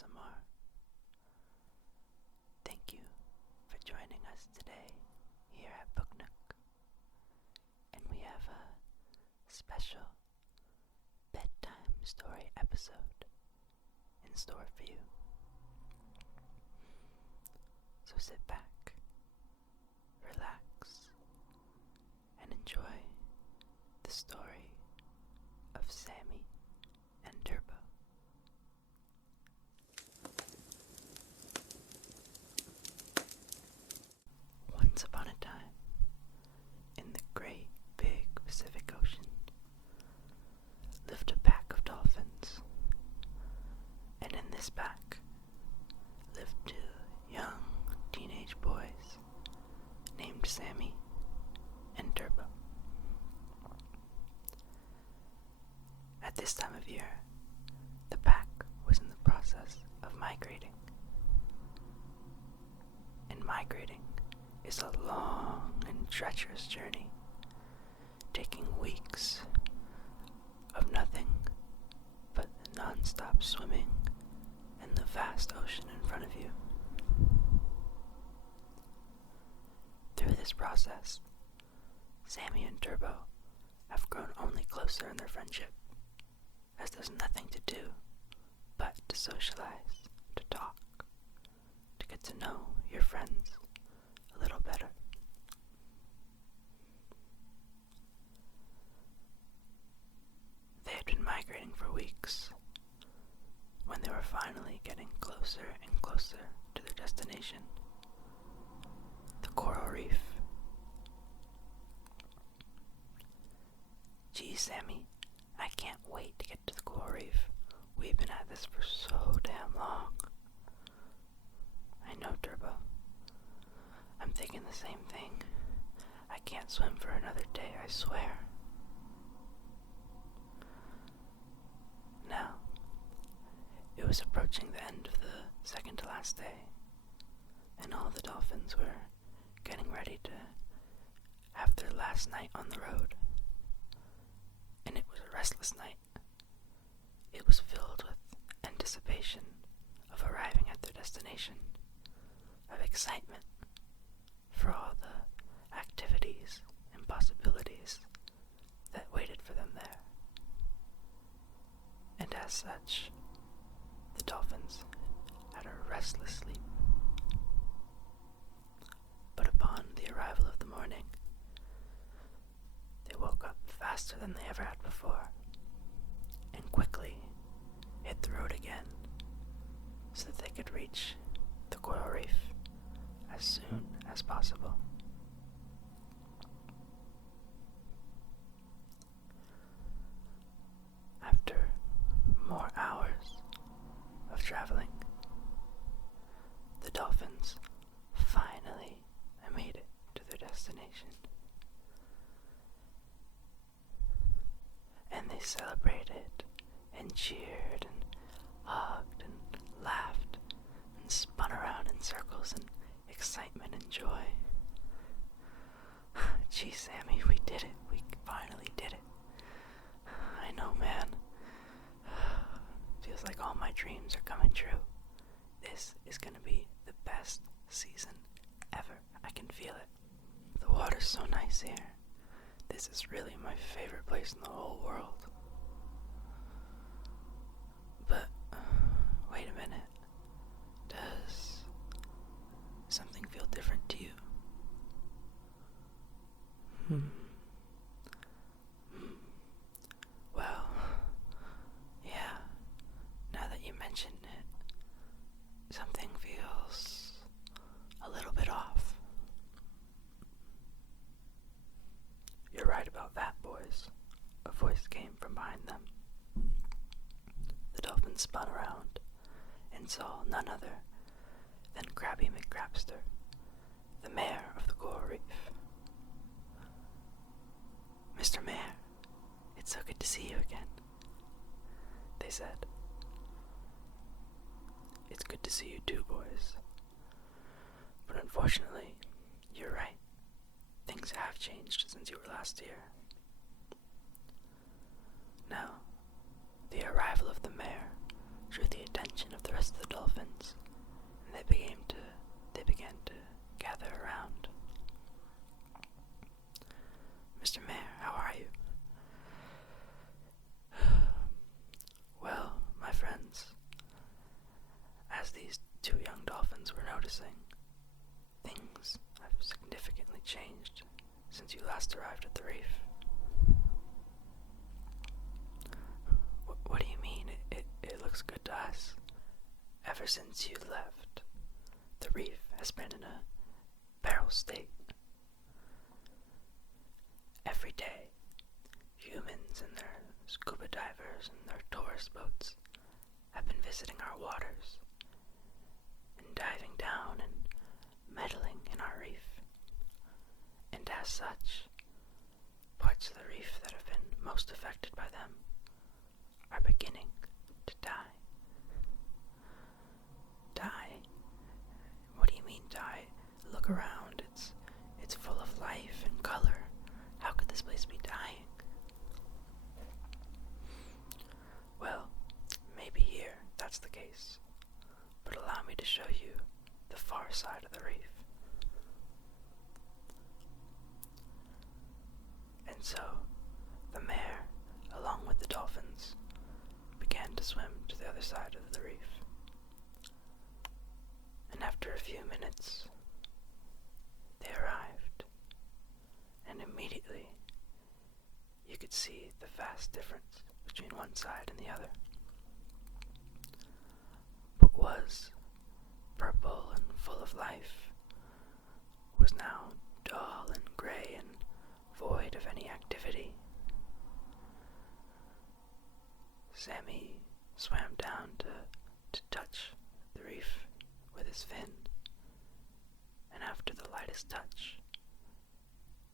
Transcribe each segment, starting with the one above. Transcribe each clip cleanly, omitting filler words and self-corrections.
ASMR. Thank you for joining us today here at Book Nook. And we have a special bedtime story episode in store for you. So sit back, relax, and enjoy the story of Sammy and Turbo. Once upon a time, in the great big Pacific Ocean, lived a pack of dolphins. And in this pack lived two young teenage boys named Sammy and Turbo. At this time of year, the pack was in the process of migrating. And migrating is a long and treacherous journey, taking weeks of nothing but non-stop swimming in the vast ocean in front of you. Through this process, Sammy and Turbo have grown only closer in their friendship, as there's nothing to do but to socialize, to talk, to get to know your friends a little better. They had been migrating for weeks when they were finally getting closer and closer to their destination, the coral reef. Gee, Sammy, I can't wait to get to the coral reef. We've been at this for so damn long. I know, Turbo. I'm thinking the same thing. I can't swim for another day, I swear. Now, it was approaching the end of the second to last day, and all the dolphins were getting ready to have their last night on the road. And it was a restless night. It was filled with anticipation of arriving at their destination, of excitement for all the activities and possibilities that waited for them there. And as such, the dolphins had a restless sleep. But upon the arrival of the morning, they woke up faster than they ever had before, and quickly hit the road again so that they could reach the coral reef as soon as possible. After more hours of traveling, the dolphins finally made it to their destination. And they celebrated and cheered and hugged and laughed and spun around in circles in excitement and joy. Gee, Sammy, we did it. We finally did it. I know, man. Feels like all my dreams are coming true. This is gonna be the best season ever. I can feel it. The water's so nice here. This is really my favorite place in the whole world. But, wait a minute. Does something feel different to you? Well, yeah. Now that you mention it, something feels a little bit off. You're right about that, boys. A voice came from behind them. The dolphins spun around and saw none other than Krabby McCrabster, the mayor of the coral reef. Mr. Mayor, it's so good to see you again, they said. It's good to see you too, boys. But unfortunately, you're right. Things have changed since you were last here. Now, the arrival of the mayor drew the attention of the rest of the dolphins, and they began to gather around. Mr. Mayor, how are you? Well, my friends, as these two young dolphins were noticing, things have significantly changed since you last arrived at the reef. What do you mean? It looks good to us. Ever since you left, the reef has been in a peril state. Every day, humans and their scuba divers and their tourist boats have been visiting our waters and diving down and meddling in our reef. And as such, parts of the reef that have been most affected by them are beginning to die. Die? What do you mean die? Look around, it's full of life and color. How could this place be dying? Well, maybe here that's the case, but allow me to show you the far side of the reef. And so, the mayor, along with the dolphins, began to swim to the other side of the reef. And after a few minutes, they arrived, and immediately you could see the vast difference between one side and the other. What was purple and full of life was now dull and gray and void of any activity. Sammy swam down to touch the reef with his fin, and after the lightest touch,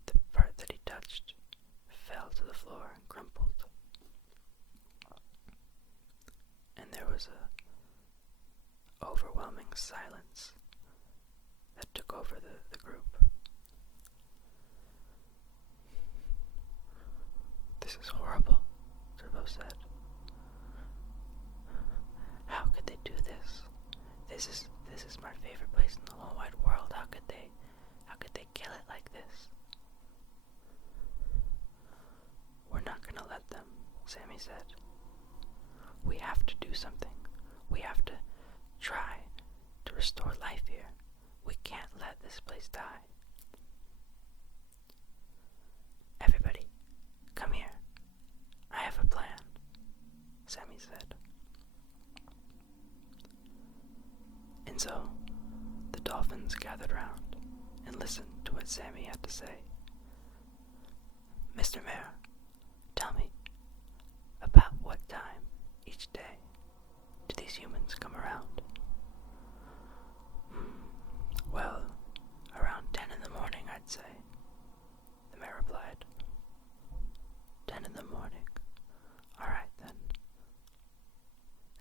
the part that he touched fell to the floor and crumpled. And there was a overwhelming silence that took over the group. This is horrible, Turbo said. How could they do this? This is my favorite place in the whole wide world. How could they kill it like this? We're not gonna let them, Sammy said. We have to do something. We have to try to restore life here. We can't let this place die. Everybody, come here. I have a plan, Sammy said. And so, the dolphins gathered round and listened to what Sammy had to say. Mr. Mayor, tell me, about what time each day do these humans come around? Well, around 10 in the morning, I'd say, the mayor replied. 10 in the morning. All right, then.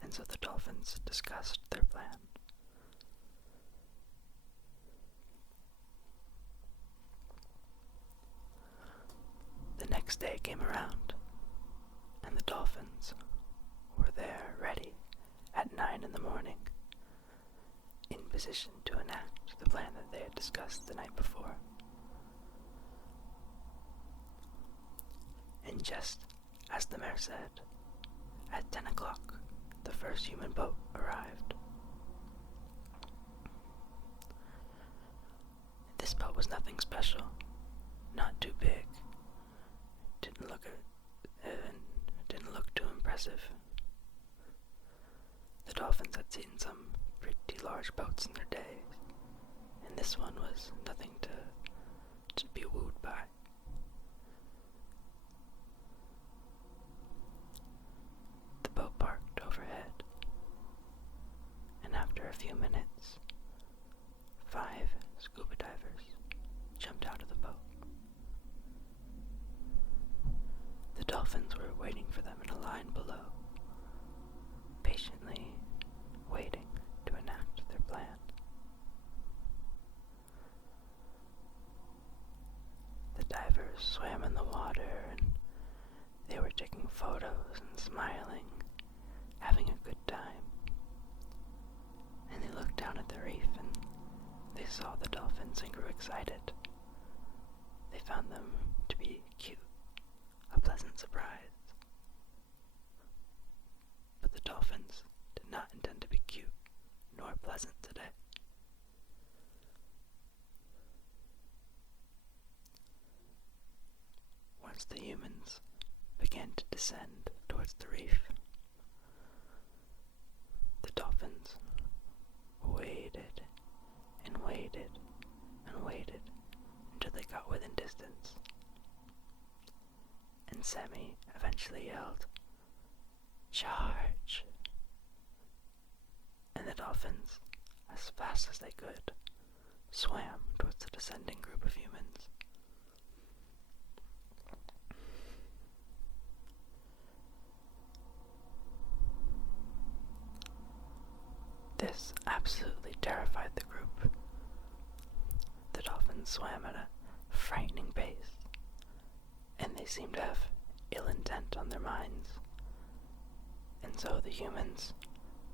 And so the dolphins discussed their plan. The next day came around, and the dolphins were there ready at 9 in the morning, in position to enact the plan that they had discussed the night before. And just as the mayor said, at 10 o'clock, the first human boat arrived. This boat was nothing special, not too big. Didn't look too impressive. The dolphins had seen some pretty large boats in their day, and this one was nothing to be wooed by. The boat parked overhead, and after a few minutes, 5 scuba divers jumped out of the boat. The dolphins were waiting for them in a line below, patiently waiting to enact their plan. The divers swam in the water, and they were taking photos and smiling, having a good time. at the reef and they saw the dolphins and grew excited. They found them to be cute, a pleasant surprise. But the dolphins did not intend to be cute nor pleasant today. Once the humans began to descend towards the reef, the dolphins waited and waited and waited until they got within distance. And Sammy eventually yelled, "Charge!" And the dolphins, as fast as they could, swam towards the descending group of humans. This absolutely terrified the group. The dolphins swam at a frightening pace, and they seemed to have ill intent on their minds. And so the humans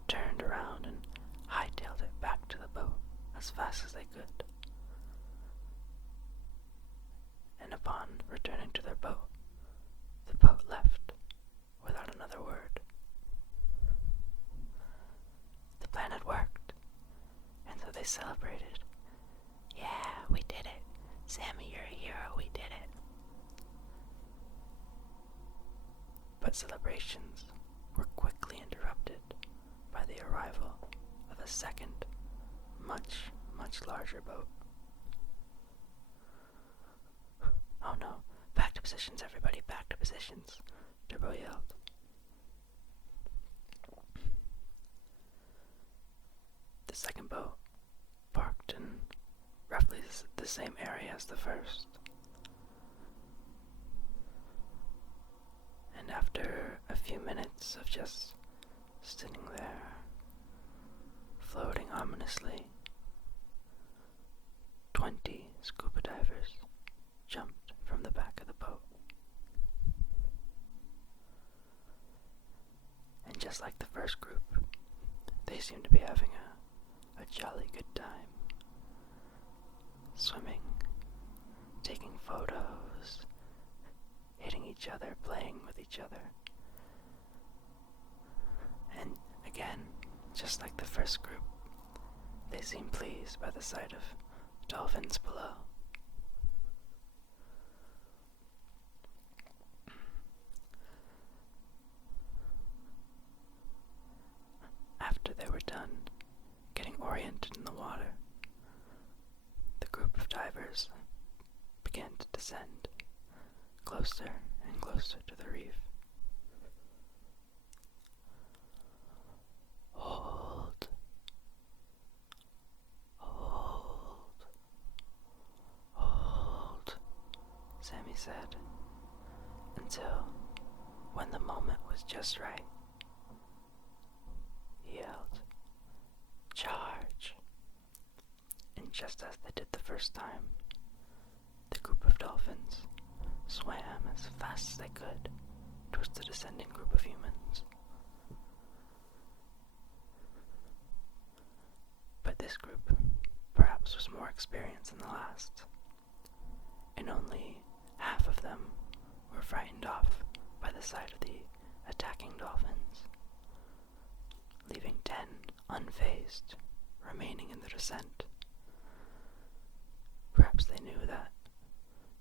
turned around and hightailed it back to the boat as fast as they could. And upon returning to their boat, the boat left without another word. The plan had worked, and so they celebrated. "Yeah, we did it. Sammy, you're a hero, we did it." But celebrations were quickly interrupted by the arrival of a second, much, much larger boat. "Oh no, back to positions, everybody, back to positions," Turbo yelled. The second boat parked in roughly the same area as the first. And after a few minutes of just sitting there, floating ominously, 20 scuba divers jumped from the back of the boat. And just like the first group, they seemed to be having a jolly good time. Swimming, taking photos, hitting each other, playing with each other. And again, just like the first group, they seemed pleased by the sight of dolphins below. After they were done getting oriented in the water, the group of divers began to descend closer and closer to the reef. Hold, hold, hold, Sammy said, until when the moment was just right, he yelled, "Charge!" And just as they did the first time, the group of dolphins swam as fast as they could towards the descending group of humans. But this group perhaps was more experienced than the last, and only half of them were frightened off by the sight of the attacking dolphins, leaving 10 unfazed, remaining in the descent. Perhaps they knew that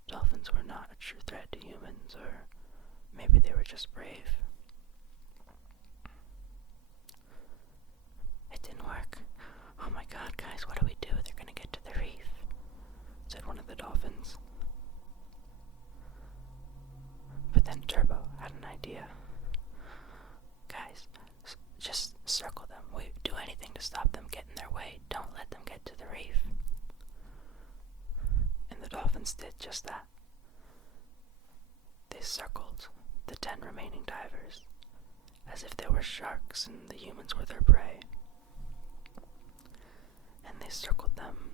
dolphins were not a true threat to humans, or maybe they were just brave. "It didn't work. Oh my god, guys, what do we do? They're gonna get to the reef," said one of the dolphins. But then Turbo had an idea. "Guys, just circle them. We do anything to stop them, get in their way. Don't let them get to the reef." And the dolphins did just that. They circled the 10 remaining divers as if they were sharks and the humans were their prey. And they circled them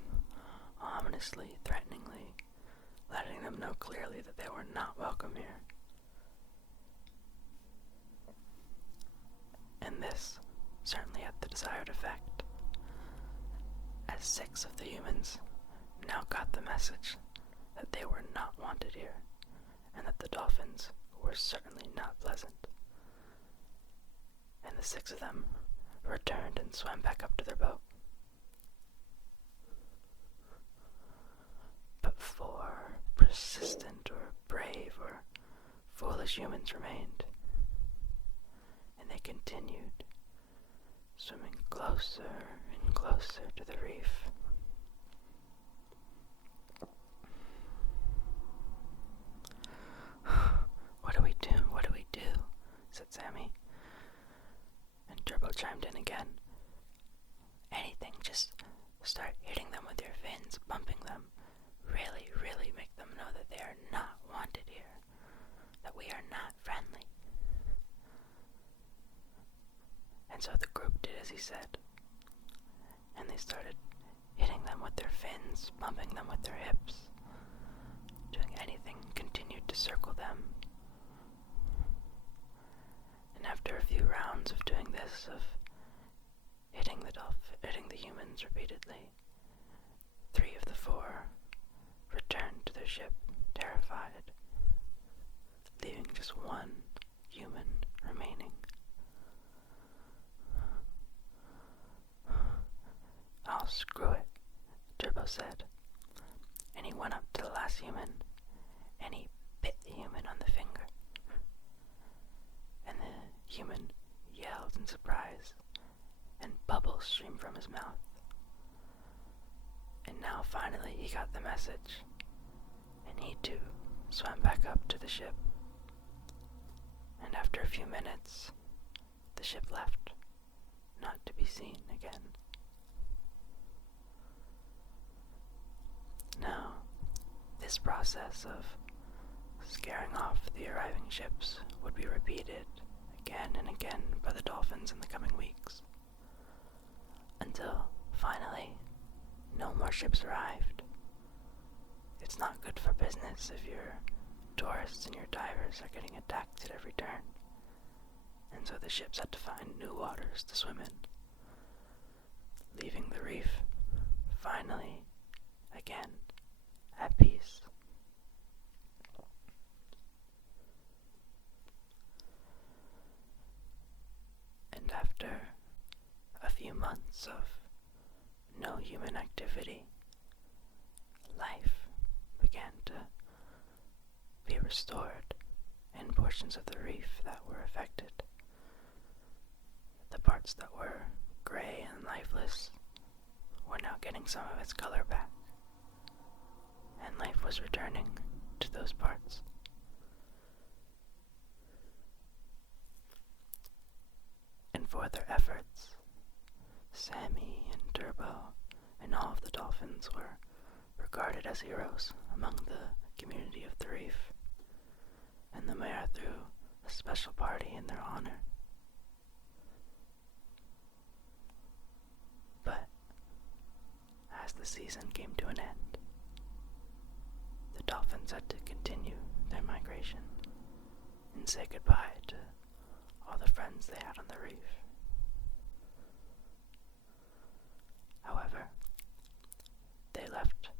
ominously, threateningly, letting them know clearly that they were not welcome here. And this certainly had the desired effect. 6 of the humans now got the message that they were not wanted here, and that the dolphins were certainly not pleasant. And the 6 of them returned and swam back up to their boat. But 4 persistent or brave or foolish humans remained, and they continued swimming closer and closer to the reef. What do we do? What do we do? Said Sammy. And Turbo chimed in again. Anything, just start hitting them with your fins, bumping them. Really, really make them know that they are not wanted here, that we are not friendly. And so the group did as he said, and they started hitting them with their fins, bumping them with their hips, doing anything, continued to circle them. And after a few rounds of doing this, of hitting the humans repeatedly, 3 of the 4 returned to their ship, terrified, leaving just 1 human remaining. Oh, screw it, Turbo said, and he went up to the last human, and he bit the human on the finger. And the human yelled in surprise, and bubbles streamed from his mouth. And now finally he got the message, and he too swam back up to the ship. And after a few minutes, the ship left, not to be seen again. Now, this process of scaring off the arriving ships would be repeated again and again by the dolphins in the coming weeks, until finally no more ships arrived. It's not good for business if your tourists and your divers are getting attacked at every turn, and so the ships had to find new waters to swim in, leaving the reef finally again at peace. And after a few months of no human activity, life began to be restored in portions of the reef that were affected. The parts that were gray and lifeless were now getting some of its color back, and life was returning to those parts. And for their efforts, Sammy and Turbo and all of the dolphins were regarded as heroes among the community of the reef, and the mayor threw a special party in their honor. But as the season came to an end, the dolphins had to continue their migration and say goodbye to all the friends they had on the reef. However, they left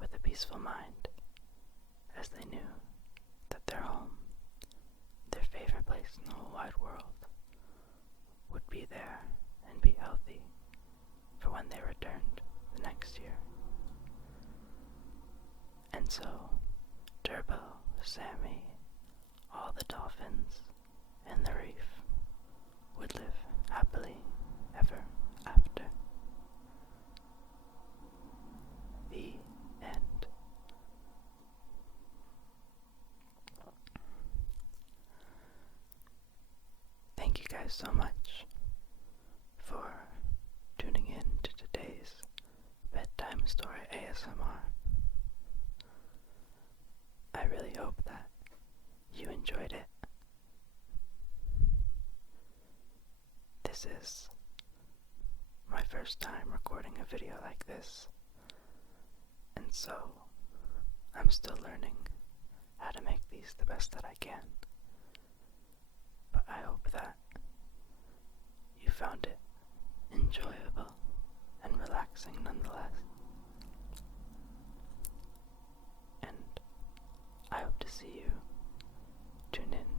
with a peaceful mind, as they knew that their home, their favorite place in the whole wide world, would be there and be healthy for when they returned the next year. And so, Turbo, Sammy, all the dolphins, and the reef would live happily ever after. The end. Thank you guys so much for tuning in to today's bedtime story ASMR. I really hope that you enjoyed it. This is my first time recording a video like this, and so I'm still learning how to make these the best that I can. But I hope that you found it enjoyable and relaxing tune in